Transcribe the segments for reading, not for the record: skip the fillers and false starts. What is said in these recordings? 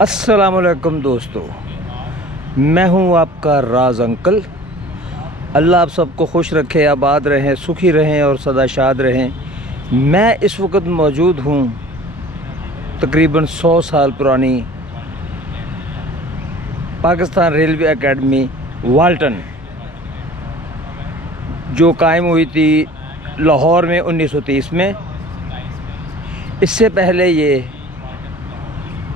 अस्सलामुअलैकुम दोस्तों, मैं हूं आपका राज अंकल। अल्लाह आप सबको खुश रखे, आबाद रहें, सुखी रहें और सदा शाद रहें। मैं इस वक्त मौजूद हूं तकरीबन 100 साल पुरानी पाकिस्तान रेलवे एकेडमी वाल्टन, जो कायम हुई थी लाहौर में 1930 में। इससे पहले ये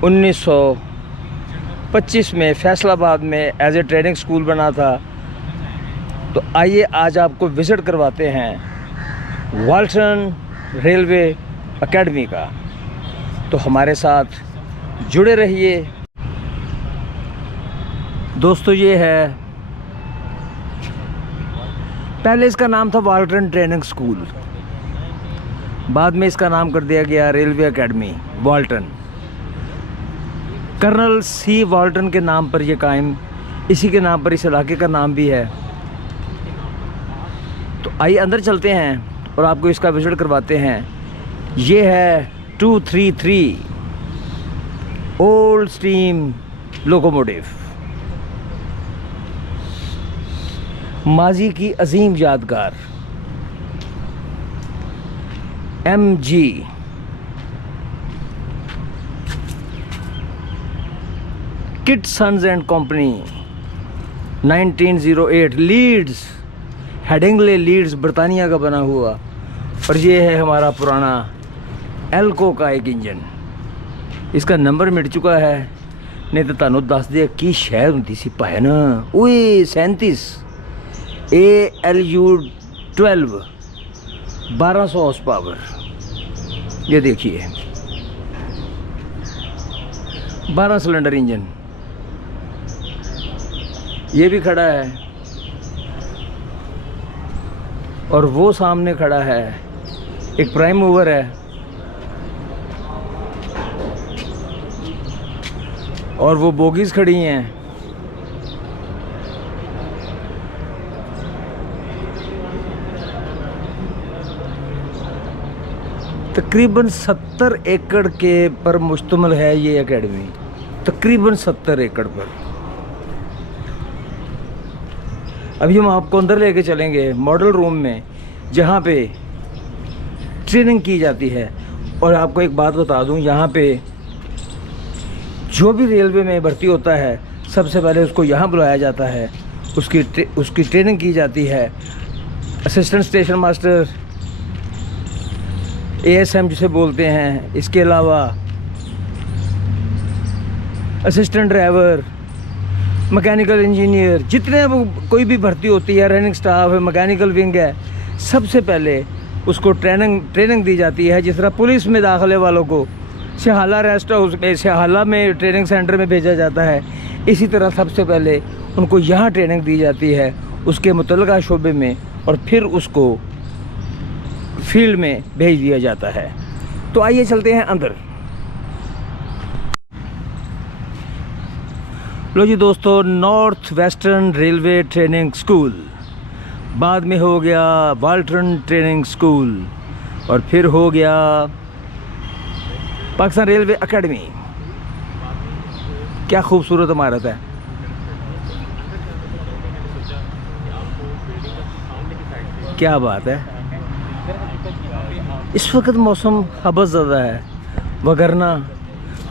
1925 में फैसलाबाद में एज ए ट्रेनिंग स्कूल बना था। तो आइए आज आपको विज़िट करवाते हैं वाल्टन रेलवे एकेडमी का। तो हमारे साथ जुड़े रहिए दोस्तों। ये है, पहले इसका नाम था वाल्टन ट्रेनिंग स्कूल, बाद में इसका नाम कर दिया गया railway academy Walton. Colonel C Walton के नाम पर यह कायम, इसी के नाम पर इस इलाके का नाम भी है। तो आइए अंदर चलते हैं और आपको इसका विजिट करवाते हैं। ये है 233 ओल्ड स्टीम लोकोमोटिव, माजी की अजीम यादगार MG Kitson and company 1908 Leeds, Headingley Leeds बरतानिया का बना हुआ। और ये है हमारा पुराना एल्को का एक इंजन। इसका नंबर मिट चुका है, नहीं तो तुहानू दस दिया की शहर होंदी सी भैन। ओए 37 ALU 12 1200 हॉर्स पावर। ये देखिए 12 सिलेंडर इंजन। ये भी खड़ा है और वो सामने खड़ा है एक प्राइम मूवर है, और वो बोगीज खड़ी हैं। तकरीबन 70 एकड़ के पर मुश्तमिल है ये एकेडमी, तकरीबन 70 एकड़ पर। अभी हम आपको अंदर लेके चलेंगे मॉडल रूम में, जहाँ पे ट्रेनिंग की जाती है। और आपको एक बात बता दूं, यहाँ पे जो भी रेलवे में भर्ती होता है सबसे पहले उसको यहाँ बुलाया जाता है, उसकी ट्रेनिंग की जाती है। असिस्टेंट स्टेशन मास्टर ASM जिसे बोलते हैं, इसके अलावा असिस्टेंट ड्राइवर, मैकेनिकल इंजीनियर, जितने कोई भी भर्ती होती है, रनिंग स्टाफ है, मैकेनिकल विंग है, सबसे पहले उसको ट्रेनिंग दी जाती है। जिस तरह पुलिस में दाखिले वालों को सिहाला रेस्ट हाउस में, सिहाला में ट्रेनिंग सेंटर में भेजा जाता है, इसी तरह सबसे पहले उनको यहाँ ट्रेनिंग दी जाती है उसके मुतल्लिका शोबे में, और फिर उसको फील्ड में भेज दिया जाता है। तो आइए चलते हैं अंदर। लो जी दोस्तों, north western railway training school, बाद में हो गया वाल्टन ट्रेनिंग स्कूल, और फिर हो गया पाकिस्तान रेलवे एकेडमी। क्या खूबसूरत इमारत है। क्या बात है। इस वक्त मौसम हबस ज़्यादा है, वगरना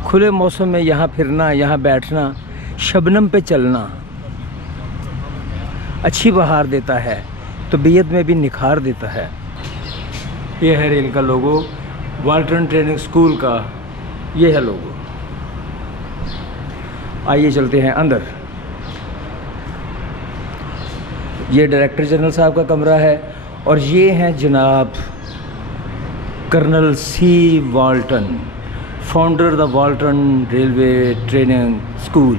खुले मौसम में यहाँ फिरना, यहाँ बैठना, शबनम पे चलना अच्छी बहार देता है, तबीयत में भी निखार देता है। ये है रेल का लोगो, वाल्टन ट्रेनिंग स्कूल का ये है लोगो। आइए चलते हैं अंदर। ये डायरेक्टर जनरल साहब का कमरा है, और ये हैं जनाब colonel C Walton, founder the Walton railway training school.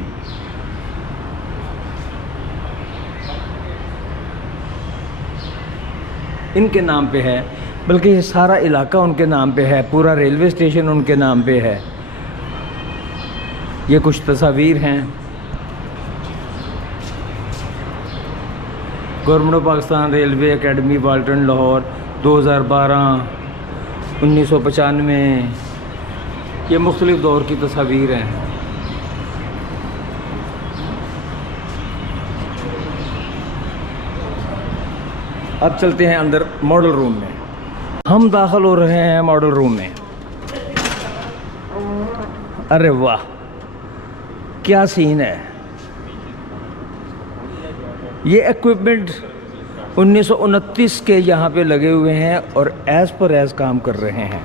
इनके नाम पे है, बल्कि ये सारा इलाका उनके नाम पे है, पूरा रेलवे स्टेशन उनके नाम पे है। ये कुछ तस्वीर हैं। Government of Pakistan railway academy Walton Lahore 2012, 1995, ये मुख्तलिफ़ दौर की तस्वीर हैं। अब चलते हैं अंदर मॉडल रूम में। हम दाखिल हो रहे हैं मॉडल रूम में। अरे वाह, क्या सीन है। ये इक्विपमेंट 1929 के यहाँ पे लगे हुए हैं और एज़ पर एज़ काम कर रहे हैं।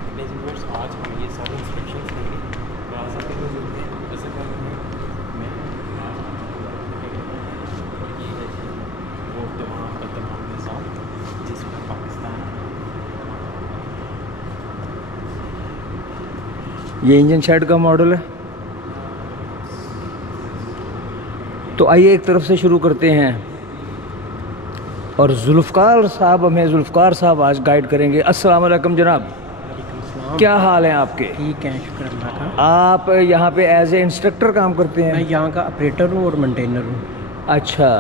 ये इंजन शेड का मॉडल है। तो आइए एक तरफ से शुरू करते हैं और जुल्फ़कार साहब आज गाइड करेंगे। अस्सलाम वालेकुम जनाब, क्या हाल है आपके? ठीक है, शुक्र अल्लाह का। आप यहाँ पे एज ए इंस्ट्रक्टर काम करते हैं? मैं यहाँ का ऑपरेटर हूँ और मेंटेनर हूँ। अच्छा,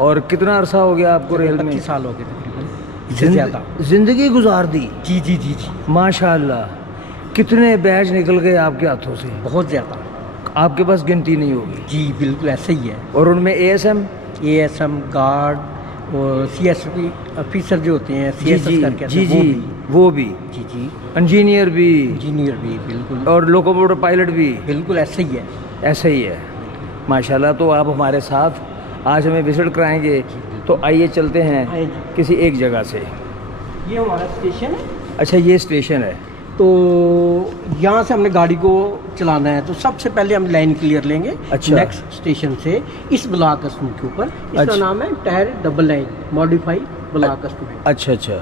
और कितना अरसा हो गया आपको रेल में? 25 साल हो गए तकरीबन, इससे ज़्यादा। जिंदगी गुजार दी। जी जी जी जी, माशाल्लाह। कितने बैच निकल गए आपके हाथों से? बहुत ज़्यादा, आपके पास गिनती नहीं होगी। जी बिल्कुल ऐसे ही है। और उनमें ASM गार्ड और CSP ऑफिसर जो होते हैं, CSS करके जी जी, वो भी जी जी, इंजीनियर भी, इंजीनियर भी बिल्कुल, और लोकोमोटिव पायलट भी बिल्कुल ऐसे ही है। ऐसे ही है माशाल्लाह। तो आप हमारे साथ आज हमें विजिट कराएंगे। तो आइए चलते हैं किसी एक जगह से। ये हमारा स्टेशन है। अच्छा, ये स्टेशन है। तो यहाँ से हमने गाड़ी को चलाना है, तो सबसे पहले हम लाइन क्लियर लेंगे। अच्छा। नेक्स्ट स्टेशन से इस ब्लॉक कस्टम के ऊपर, इसका अच्छा। नाम है tyre double line modify block custom. अच्छा अच्छा,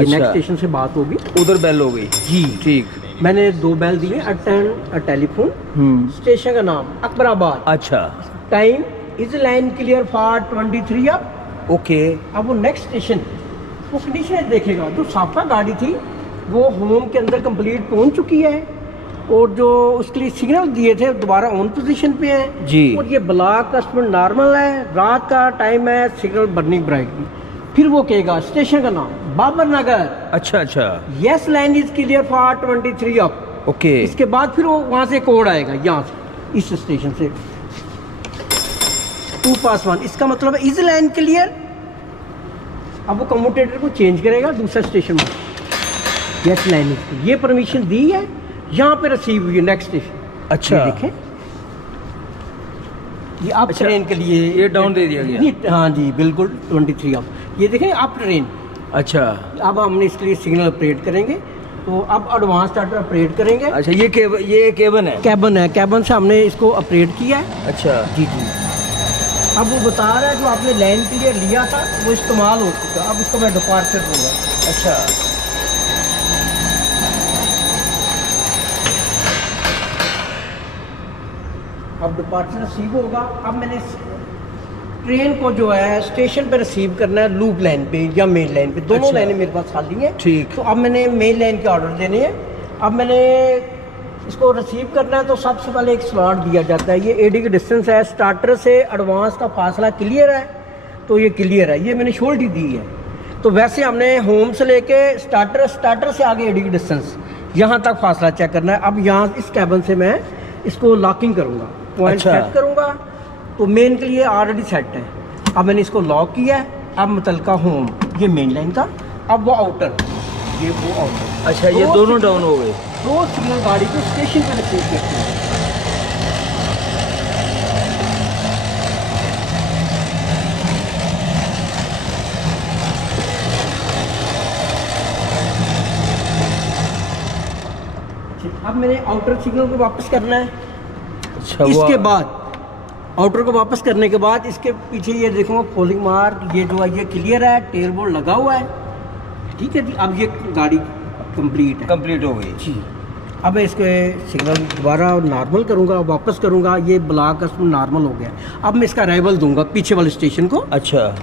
नेक्स्ट स्टेशन से बात होगी, उधर बेल हो गई जी। ठीक, मैंने 2 बैल दिए, अटेंड टेलीफोन। स्टेशन का नाम अकबराबाद। अच्छा, time is line clear for 23 up. Okay. अब वो नेक्स्ट स्टेशन वो कंडीशन देखेगा। जो साफा गाड़ी थी वो होम के अंदर कंप्लीट पहुंच चुकी है और जो उसके लिए सिग्नल दिए थे दोबारा ऑन पोजीशन पे है जी। और ये ब्लॉक कस्टमर नॉर्मल है, रात का टाइम है, सिग्नल बर्निंग ब्राइट की। फिर वो कहेगा स्टेशन का नाम बाबर नगर। अच्छा अच्छा, yes line is clear for 23 up. Okay. इसके बाद फिर वो वहाँ से कोड आएगा, यहाँ से इस स्टेशन से 2+1, इसका मतलब है इज लाइन क्लियर। अब वो कम्यूटेटर को चेंज करेगा दूसरा स्टेशन में, यस लाइन इज, ये परमिशन दी है, यहाँ पे रिसीव हुई है नेक्स्ट स्टेशन। अच्छा, ये देखें, ये अप अच्छा, ट्रेन के लिए ये डाउन दे दिया गया। हाँ जी बिल्कुल, 23 अप। ये देखें अप ट्रेन। अच्छा, अब हमने इसके लिए सिग्नल ऑपरेट करेंगे, तो अब एडवांस स्टार्टर ऑपरेट करेंगे। अच्छा, ये केबन है? कैबन है, कैबन से हमने इसको ऑपरेट किया है। अच्छा जी जी। अब वो बता रहा है जो आपने लाइन के लिए लिया था वो इस्तेमाल हो चुका, अब इसको मैं डिपार्चर दूंगा। अच्छा, अब डिपार्चर रिसीव होगा। अब मैंने ट्रेन को जो है स्टेशन पे रिसीव करना है, लूप लाइन पे या मेन लाइन पे, दोनों अच्छा। लाइनें मेरे पास खाली हैं। ठीक। तो अब मैंने मेन लाइन के ऑर्डर देने हैं। अब मैंने इसको रिसीव करना है, तो सबसे पहले एक स्लॉट दिया जाता है। ये AD की डिस्टेंस है, स्टार्टर से एडवांस का फासला क्लियर है, तो ये क्लियर है, ये मैंने शोल्टी दी है। तो वैसे हमने होम से लेके स्टार्टर से आगे AD की डिस्टेंस यहाँ तक फासला चेक करना है। अब यहाँ इस कैबन से मैं इसको लॉकिंग करूँगा, पॉइंट अच्छा। सेट करूँगा। तो मेन के लिए ऑलरेडी सेट है। अब मैंने इसको लॉक किया है। अब मुतलका होम, ये मेन लाइन का, अब वो आउटर, ये वो आउटर। अच्छा, ये दोनों डाउन हो गए। 2 सिग्नल गाड़ी को स्टेशन पर रिसीव करते हैं। अब मैंने आउटर सिग्नल को वापस करना है। अच्छा, इसके बाद आउटर को वापस करने के बाद इसके पीछे ये देखो फॉलिंग मार्क, ये जो है ये क्लियर है, टेल बोर्ड लगा हुआ है। ठीक है जी, अब ये गाड़ी कंप्लीट है, कंप्लीट हो गई जी। अब मैं इसके सिग्नल दोबारा नॉर्मल करूँगा, वापस करूँगा, ये ब्लॉक कस्टम नॉर्मल हो गया। अब मैं इसका अराइवल दूंगा पीछे वाले स्टेशन को। अच्छा,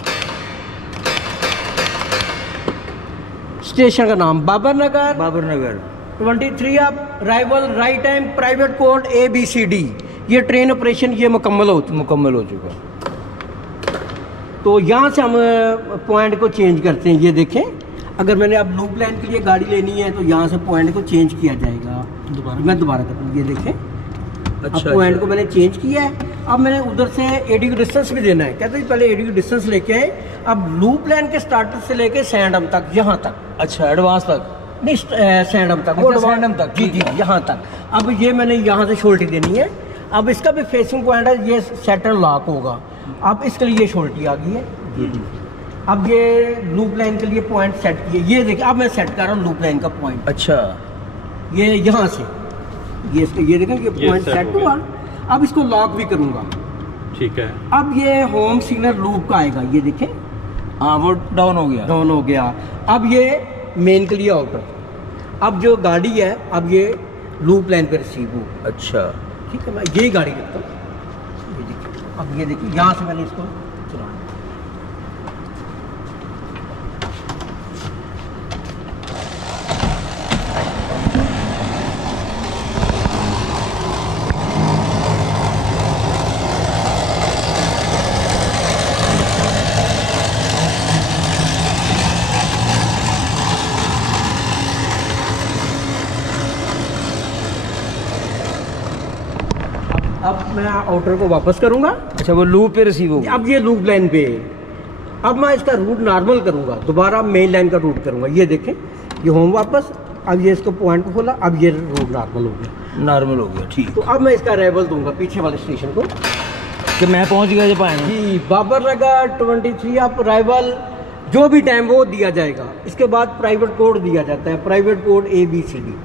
स्टेशन का नाम बाबर नगर, 23 up, arrival right time, private code ABCD। ये ट्रेन ऑपरेशन ये मुकम्मल हो चुका। तो यहाँ से हम पॉइंट को चेंज करते हैं। ये देखें, अगर मैंने अब लूप लाइन के लिए गाड़ी लेनी है तो यहाँ से पॉइंट को चेंज किया जाएगा। मैं दोबारा करता हूँ, ये देखें, अच्छा, अब पॉइंट अच्छा। को मैंने चेंज किया है। अब मैंने उधर से एडी को डिस्टेंस भी देना है। कहते हैं पहले एडी को डिस्टेंस लेके आए। अब लूप लाइन के स्टार्टर से लेके सैंडम तक, यहाँ तक, अच्छा एडवांस तक। नहीं सैंडम तक, अच्छा, सैंडम तक, जी जी यहाँ तक। अब ये मैंने यहाँ से शोल्टी देनी है। अब इसका भी फेसिंग पॉइंट है, ये सेंटर लॉक होगा। अब इसके लिए ये शोल्टी आ गई है। अब ये लूप लाइन के लिए पॉइंट सेट किए, ये देखिए अब मैं सेट कर रहा हूँ लूप लाइन का पॉइंट। अच्छा ये यहाँ से ये देखें ये पॉइंट set सेट हो हुआ। अब इसको लॉक भी करूँगा। ठीक है। अब ये होम सिग्नल लूप का आएगा, ये देखें हाँ वो डाउन हो गया। डाउन हो गया। अब ये मेन के लिए आउटर। अब जो गाड़ी है अब ये लूप लाइन पे रिसीव हो। अच्छा ठीक है, मैं यही गाड़ी रखता हूँ। ये देखिए, अब ये देखिए यहाँ से मैंने इसको चलाना। अब मैं आउटर को वापस करूँगा। अच्छा वो लूप पे रिसीव होगा। अब ये लूप लाइन पे है। अब मैं इसका रूट नॉर्मल करूँगा, दोबारा मेन लाइन का रूट करूँगा। ये देखें ये होम वापस। अब ये इसको पॉइंट को खोला, अब ये रूट नॉर्मल हो गया। नॉर्मल हो गया ठीक। तो अब मैं इसका अराइवल दूंगा पीछे वाले स्टेशन को कि मैं पहुंच गया जब आए जी। बाबर नगर 23 आप अराइवल जो भी टाइम वो दिया जाएगा। इसके बाद प्राइवेट कोड दिया जाता है, प्राइवेट कोड ABCD।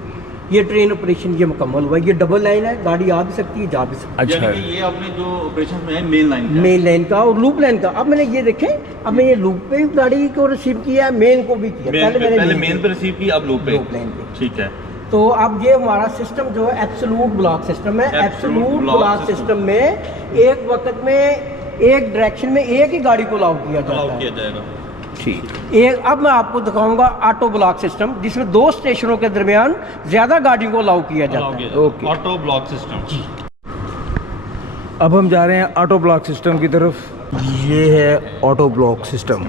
ये ट्रेन ऑपरेशन ये मुकम्मल हुआ। ये डबल लाइन है, गाड़ी आ भी सकती है जा भी सकती अच्छा यानी कि ये आपने जो ऑपरेशन में है मेन लाइन है। मेन लाइन का और लूप लाइन का। अब मैंने ये देखे, अब मैं ये लूप पे गाड़ी को रिसीव किया है, मेन को भी किया। पहले मेन पे रिसीव की, अब लूप पे। लूप लाइन पे। ठीक है। तो अब ये हमारा सिस्टम जो है एब्सोल्यूट ब्लॉक सिस्टम है। एब्सोल्यूट ब्लॉक सिस्टम में एक वक्त में एक डायरेक्शन में एक ही गाड़ी को अलाउ किया अलाउ जाता किया है। जाएगा। ठीक। एक अब मैं आपको दिखाऊंगा ऑटो ब्लॉक सिस्टम, जिसमें दो स्टेशनों के दरमियान ज्यादा गाड़ियों को अलाउ किया जाता है। ओके। Auto block system. अब हम जा रहे हैं ऑटो ब्लॉक सिस्टम की तरफ। ये है ऑटो ब्लॉक सिस्टम।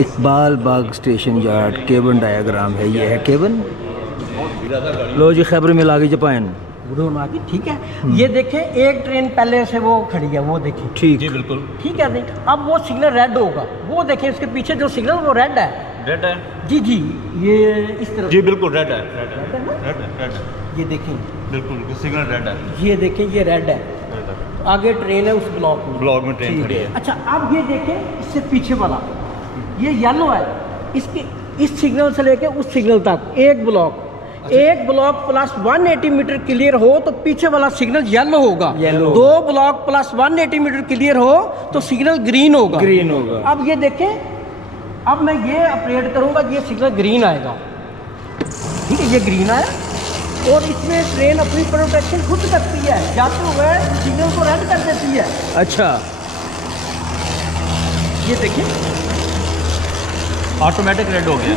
इकबाल बाग स्टेशन यार्ड केबन डायग्राम है। ये है केबन। लो जी खैबर मिल आ गई जापान। ठीक है, ये देखें एक ट्रेन पहले से वो खड़ी है, वो देखिए। ठीक जी बिल्कुल। ठीक है, अब वो सिग्नल रेड होगा। वो देखें उसके पीछे जो सिग्नल वो रेड है। रेड है। जी जी, ये इस तरह जी बिल्कुल रेड है। रेड है। रेड है ना? रेड है। ये देखें, बिल्कुल सिग्नल रेड है। ये देखें ये रेड है। आगे ट्रेन है उस ब्लॉक में। ब्लॉक में ट्रेन खड़ी है। अच्छा, अब ये देखें इससे पीछे वाला ये येलो है। इसके इस सिग्नल से लेके उस सिग्नल तक एक ब्लॉक प्लस 180 मीटर क्लियर हो तो पीछे वाला सिग्नल येलो होगा। येलो। दो ब्लॉक प्लस 180 मीटर क्लियर हो तो सिग्नल ग्रीन होगा। ग्रीन होगा। अब ये देखें, अब मैं ये ऑपरेट करूंगा, ये सिग्नल ग्रीन आएगा। ठीक है, ये ग्रीन आया और इसमें ट्रेन अपनी प्रोटेक्शन खुद करती है, जाते हुए सिग्नल को रेड कर देती है। अच्छा ये देखिए ऑटोमेटिक रेड हो गया।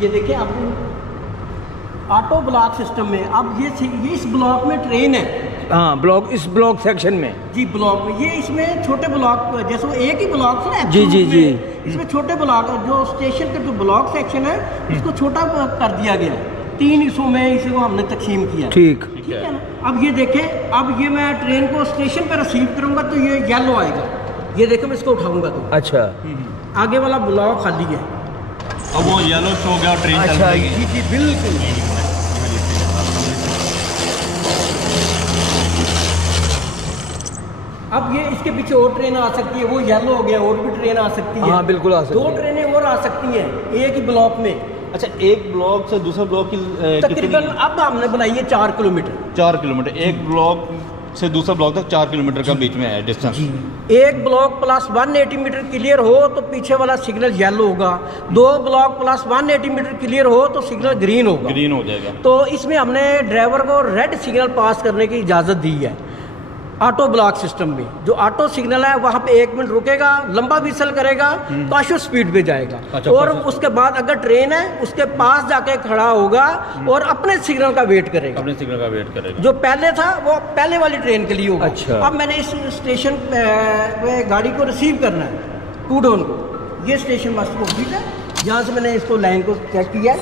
ये देखिए आप ऑटो ब्लॉक सिस्टम में अब ये इस ब्लॉक में ट्रेन है। हाँ ब्लॉक, इस ब्लॉक सेक्शन में। जी ब्लॉक में ये इसमें छोटे ब्लॉक, जैसे वो एक ही ब्लॉक है ना। जी, जी, जी। इसमें छोटे ब्लॉक जो स्टेशन का जो ब्लॉक सेक्शन है इसको छोटा कर दिया गया है। 3 हिस्सों में इसे को हमने तकसीम किया। ठीक। ठीक है ना। अब ये देखें, अब ये मैं ट्रेन को स्टेशन पर रिसीव करूंगा तो ये येलो आएगा। ये देखो मैं इसको उठाऊंगा तो अच्छा आगे वाला ब्लॉक खाली है। अब वो येलो शो हो गया और ट्रेन चल अच्छा, जाएगी। जी जी बिल्कुल। अब ये इसके पीछे और ट्रेन आ सकती है, वो येलो हो गया, और भी ट्रेन आ सकती है। हाँ बिल्कुल आ सकती दो है। ट्रेनें और आ सकती हैं एक ही ब्लॉक में। अच्छा, एक ब्लॉक से दूसरे ब्लॉक की तकरीबन अब हमने बनाई है 4 किलोमीटर। 4 किलोमीटर। एक ब्लॉक से दूसरा ब्लॉक तक 4 किलोमीटर का बीच में है डिस्टेंस। एक ब्लॉक प्लस 180 मीटर क्लियर हो तो पीछे वाला सिग्नल येलो होगा। 2 ब्लॉक प्लस 180 मीटर क्लियर हो तो सिग्नल ग्रीन होगा। ग्रीन हो जाएगा। तो इसमें हमने ड्राइवर को रेड सिग्नल पास करने की इजाज़त दी है ऑटो ब्लॉक सिस्टम में। जो ऑटो सिग्नल है वहाँ पे 1 मिनट रुकेगा, लंबा विसल करेगा, काशो स्पीड पे जाएगा। अच्छा, और उसके बाद अगर ट्रेन है उसके पास जाके खड़ा होगा और अपने सिग्नल का वेट करेगा। अपने सिग्नल का वेट करेगा। जो पहले था वो पहले वाली ट्रेन के लिए होगा। अच्छा। अब मैंने इस स्टेशन पे गाड़ी को रिसीव करना है, टू डाउन को। ये स्टेशन मास्टर ऑफिस है। यहाँ से मैंने इसको लाइन को चेक किया है,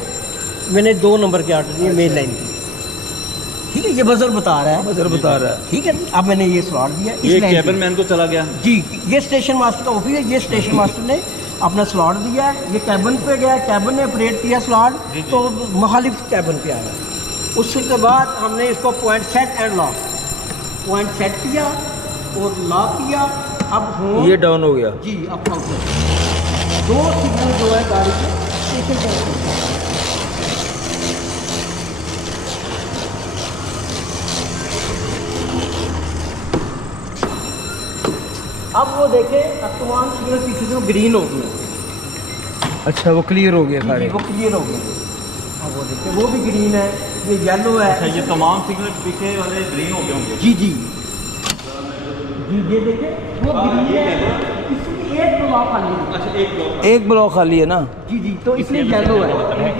मैंने 2 नंबर के ऑर्डर दिए मेन लाइन की, ठीक है। ये बजर बता रहा है, बजर बता रहा है। ठीक है। अब मैंने ये स्लॉट दिया इस ये लाइन कैबिन पे। मैन को चला गया जी, ये स्टेशन मास्टर का ऑफिस है। ये स्टेशन मास्टर ने अपना स्लॉट दिया है, ये कैबिन पे गया, कैबिन ने ऑपरेट किया स्लॉट, तो मुखालिफ कैबिन पे आया। उसके बाद हमने इसको point set and lock, point set किया और लॉक किया। अब होम ये डाउन हो गया। जी, अब आउट 2 सिग्नल जो है गाड़ी के स्टेशन पर। अब वो देखें, अब तमाम सिग्नल पीछे से ग्रीन हो गए। अच्छा, वो क्लियर हो गया सारे। वो क्लियर हो गए। अब वो देखें, वो भी ग्रीन है, ये येलो है। अच्छा, ये तमाम सिग्नल पीछे वाले ग्रीन हो गए होंगे। जी जी जी, ये देखें वो ग्रीन है, इसमें एक ब्लॉक खाली है। अच्छा, एक ब्लॉक एक ब्लॉक खाली है ना। जी जी, तो इसलिए येलो है,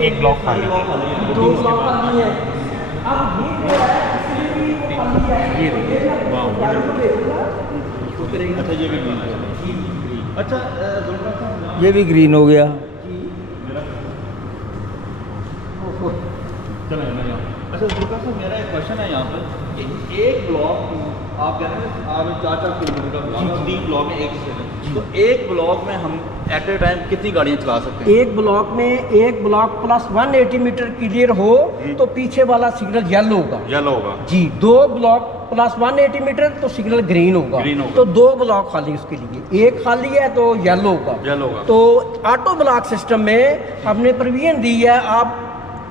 एक ब्लॉक खाली 2 ब्लॉक खाली है। अब ये जो है इसमें भी वो खाली है, ये अच्छा, ये भी ग्रीन है। अच्छा, ये भी ग्रीन हो गया। चलें मैं यहाँ। अच्छा दुर्गा साहब, मेरा एक क्वेश्चन है यहाँ पर कि एक ब्लॉक आप कह रहे हैं आप 4-4 किलोमीटर का ब्लॉक, 3 ब्लॉक में एक से, तो एक ब्लॉक में हम एट ए टाइम कितनी गाड़ियाँ चला सकते हैं? एक ब्लॉक में एक ब्लॉक प्लस 180 मीटर क्लियर हो तो पीछे वाला सिग्नल येलो होगा। येलो होगा जी, 2 ब्लॉक प्लस 180 मीटर तो सिग्नल ग्रीन होगा। ग्रीन होगा। तो 2 ब्लॉक खाली उसके लिए, एक खाली है तो येलो होगा। येलो होगा। तो ऑटो ब्लॉक सिस्टम में हमने प्रोविजन दी है, आप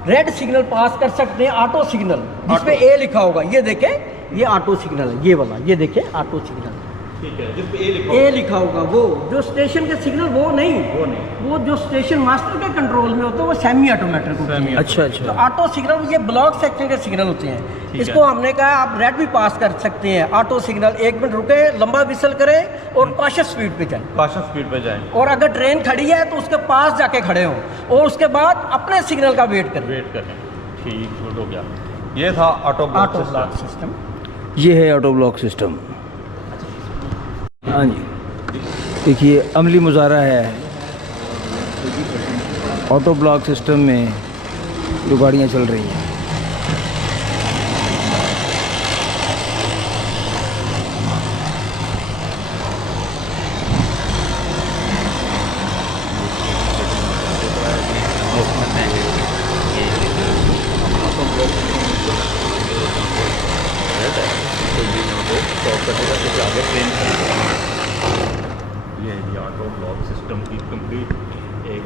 रेड सिग्नल पास कर सकते हैं, ऑटो सिग्नल जिसपे ए लिखा होगा। ये देखें, ये ऑटो सिग्नल है, ये वाला, ये देखें ऑटो सिग्नल, ठीक है, जिस पे ए लिखा होगा। वो जो स्टेशन के सिग्नल वो नहीं, वो जो स्टेशन मास्टर के कंट्रोल में होता है वो सेमी ऑटोमेटिक होते हैं। अच्छा तो अच्छा। ऑटो सिग्नल ये ब्लॉक सेक्शन के सिग्नल होते हैं। ठीक इसको है। हमने कहा आप रेड भी पास कर सकते हैं। ऑटो सिग्नल 1 मिनट रुके, लंबा विसल करें और कॉशियस स्पीड पे जाएं। कॉशन स्पीड पे जाएं, और अगर ट्रेन खड़ी है तो उसके पास जाके खड़े हों और उसके बाद अपने सिग्नल का वेट करें। वेट करें। ठीक, गुड हो गया। ये था ऑटो ऑटो ब्लॉक सिस्टम। ये है ऑटो ब्लॉक सिस्टम। हाँ जी, देखिए अमली मुजाहरा है ऑटो ब्लॉक सिस्टम में जो गाड़ियाँ चल रही हैं। ये ऑटो ब्लॉक सिस्टम की कंप्लीट एक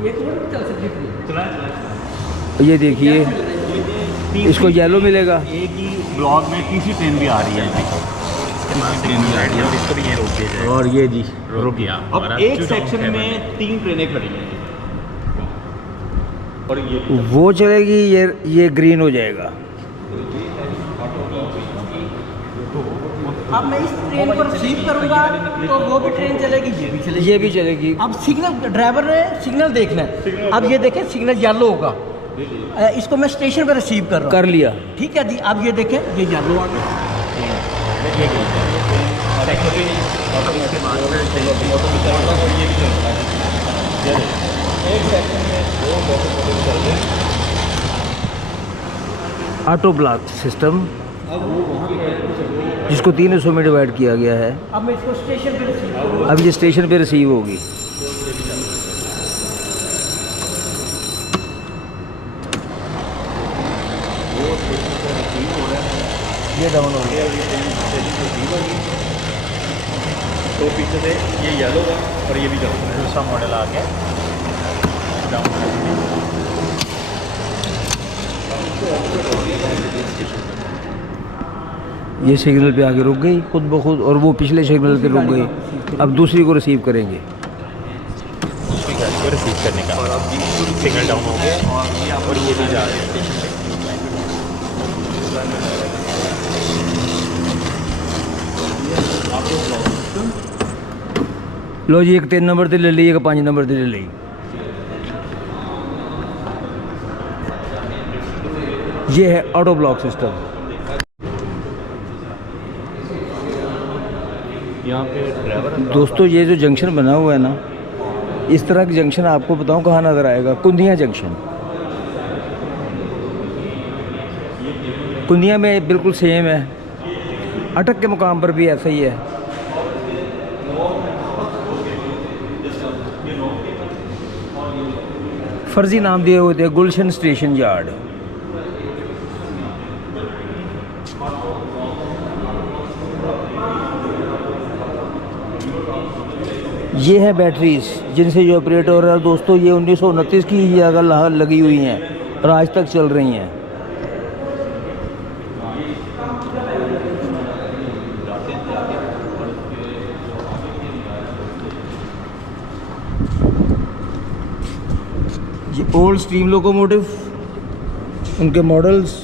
एक मिनट चल सकती है। चलाएं। ये देखिए, इसको येलो मिलेगा। एक ही ब्लॉक में तीसरी ट्रेन भी आ रही है। इसको भी ये रोक दिया जाए। और ये जी रुक गया अब हमारा एक क्यू डाउन सेक्शन है में 3 ट्रेनें खड़ी हैं और ये वो चलेगी, ये ग्रीन हो जाएगा। अब मैं इस ट्रेन को रिसीव करूंगा तो वो भी ट्रेन चलेगी, ये भी चलेगी। ये भी चलेगी। अब सिग्नल ड्राइवर ने सिग्नल देखना है। अब ये देखें सिग्नल येलो होगा, इसको मैं स्टेशन पर रिसीव कर रहा हूँ। कर लिया। ठीक है जी, अब ये देखें ये येलो आ गया। ऑटो ब्लॉक सिस्टम जिसको 300 में डिवाइड किया गया है। अब मैं इसको स्टेशन पर रिसीव करूँगा। अब ये स्टेशन पे रिसीव होगी। ये डाउन हो गया। तो पीछे से ये येलो का और ये भी जाऊँगा। दूसरा मॉडल आ गया डाउन। ये सिग्नल पे आगे रुक गई खुद ब खुद, और वो पिछले सिग्नल पे रुक गई। अब दूसरी को रिसीव करेंगे। को रिसीव करने का सिग्नल डाउन हो गया और ये भी जा रहे हैं स्टेशन पे। लो जी, एक 3 नंबर से ले ली, एक 5 नंबर से ले ली। ये है ऑटो ब्लॉक सिस्टम। यहाँ पे ड्राइवर दोस्तों ये जो जंक्शन बना हुआ है ना, इस तरह की जंक्शन आपको बताऊं कहाँ नज़र आएगा? कुंदिया जंक्शन। कुंदिया में बिल्कुल सेम है, अटक के मुकाम पर भी ऐसा ही है। फर्जी नाम दिए हुए थे, गुलशन स्टेशन यार्ड। ये है बैटरीज जिनसे ये ऑपरेट हो रहा है। दोस्तों ये 1929 की ही जगह लगी हुई हैं और आज तक चल रही हैं। ये ओल्ड स्टीम लोकोमोटिव, उनके मॉडल्स।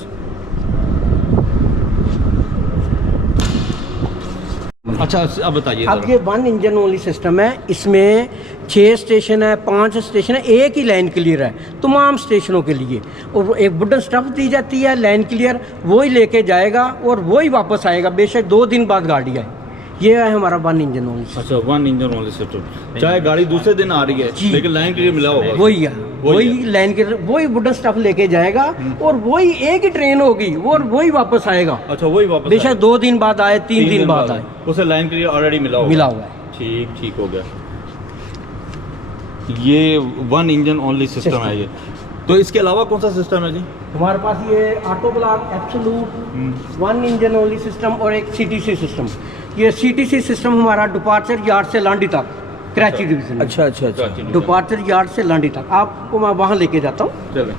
अच्छा अब बताइए अब ये 1 इंजन ओनली सिस्टम है। इसमें 6 स्टेशन है, 5 स्टेशन है, एक ही लाइन क्लियर है तमाम स्टेशनों के लिए। और एक वुडन स्टफ दी जाती है लाइन क्लियर, वही लेके जाएगा और वही वापस आएगा, बेशक 2 दिन बाद गाड़ी आए। ये है हमारा 1 इंजन ओनली। अच्छा 1 इंजन ओनली सिस्टम, चाहे गाड़ी दूसरे दिन आ रही है लेकिन लाइन क्लियर मिला होगा। वही है, वही लाइन के वही वुडन स्टफ लेके जाएगा और वही एक ही ट्रेन होगी और वही वापस आएगा। अच्छा वही वापस बेशक 2 दिन बाद आए, 3 दिन बाद आए, उसे लाइन क्लियर ऑलरेडी मिला हुआ है। ठीक हो गया। ये 1 इंजन ओनली सिस्टम है ये। तो इसके अलावा कौन सा सिस्टम है जी? हमारे पास ये auto block absolute 1 engine only system और एक सीटीसी सिस्टम। ये सीटीसी सिस्टम हमारा डिपार्चर यार्ड से लांडी तक, कराची डिवीजन। अच्छा अच्छा अच्छा। डिपार्चर यार्ड से लांडी तक आपको मैं वहाँ लेके जाता हूँ। चलें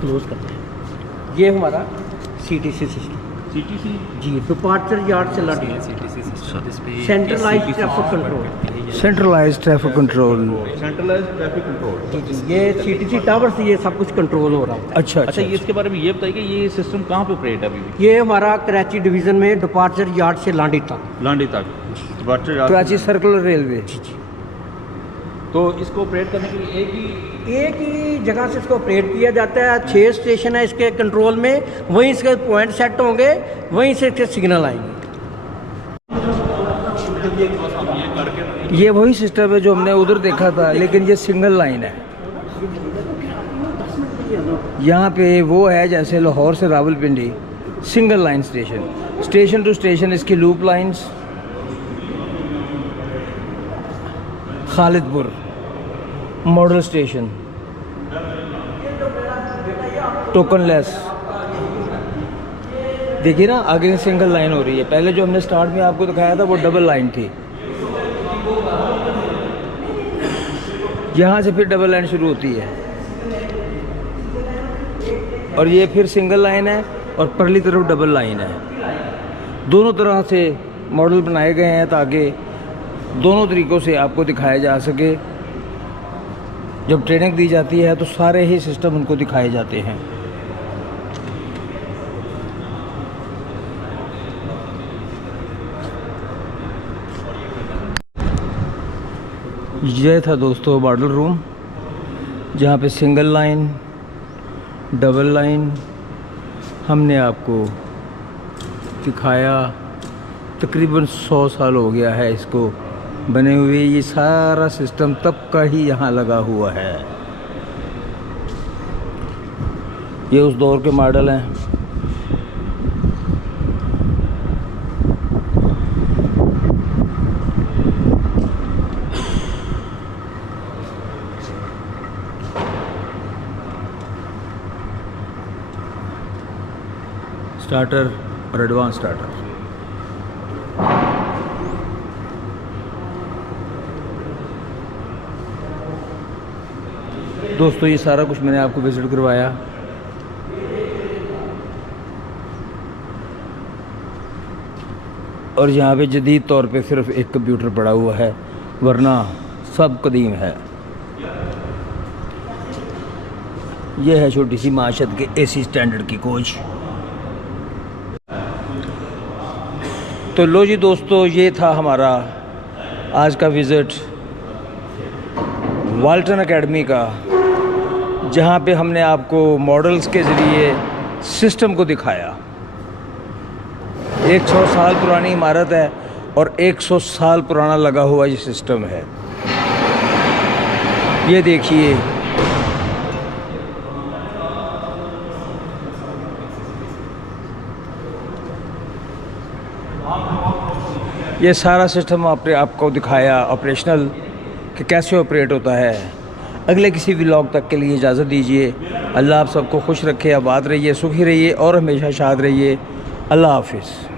क्लोज करते हैं। ये हमारा सीटीसी सिस्टम सीटीसी जी, डिपार्चर यार्ड से लांडी centralised traffic control. Centralised traffic control. Centralised traffic control. ये सीटीसी टावर से ये सब कुछ कंट्रोल हो रहा है। अच्छा अच्छा ये इसके बारे में ये बताइए कि ये सिस्टम कहाँ पे ऑपरेट है अभी? ये हमारा कराची डिवीजन में डिपार्चर यार्ड से लांडी तक। लांडी तक कराची सर्कुलर रेलवे। तो इसको ऑपरेट करने के लिए एक ही जगह से इसको ऑपरेट किया जाता है। 6 स्टेशन है इसके कंट्रोल में, वहीं इसके पॉइंट सेट होंगे, वहीं से इसके सिग्नल आएंगे। ये वही सिस्टम है जो हमने उधर देखा था, लेकिन ये सिंगल लाइन है। यहाँ पे वो है जैसे लाहौर से Rawalpindi single line station, station to station इसकी loop lines. Khalidpur model station tokenless. देखिए ना आगे सिंगल लाइन हो रही है। पहले जो हमने स्टार्ट में आपको दिखाया था वो डबल लाइन थी, यहाँ से फिर डबल लाइन शुरू होती है और ये फिर सिंगल लाइन है और परली तरफ डबल लाइन है। दोनों तरह से मॉडल बनाए गए हैं ताकि दोनों तरीक़ों से आपको दिखाया जा सके। जब ट्रेनिंग दी जाती है तो सारे ही सिस्टम उनको दिखाए जाते हैं। यह था दोस्तों मॉडल रूम, जहाँ पे सिंगल लाइन, डबल लाइन हमने आपको दिखाया। तकरीबन 100 साल हो गया है इसको बने हुए। ये सारा सिस्टम तब का ही यहाँ लगा हुआ है। ये उस दौर के मॉडल हैं। स्टार्टर और एडवांस स्टार्टर। दोस्तों ये सारा कुछ मैंने आपको विज़िट करवाया। और यहाँ पे जदीद तौर पे सिर्फ एक कंप्यूटर पड़ा हुआ है, वरना सब कदीम है। यह है छोटी सी माशत के एसी स्टैंडर्ड की कोच। तो लो जी दोस्तों, ये था हमारा आज का विज़िट वाल्टन एकेडमी का, जहाँ पे हमने आपको मॉडल्स के ज़रिए सिस्टम को दिखाया। 100 साल पुरानी इमारत है और 100 साल पुराना लगा हुआ ये सिस्टम है। ये देखिए, ये सारा सिस्टम आपको दिखाया ऑपरेशनल कि कैसे ऑपरेट होता है। अगले किसी व्लॉग तक के लिए इजाज़त दीजिए। अल्लाह आप सबको खुश रखे, आबाद रहिए, सुखी रहिए और हमेशा शाद रहिए। अल्लाह हाफिज़।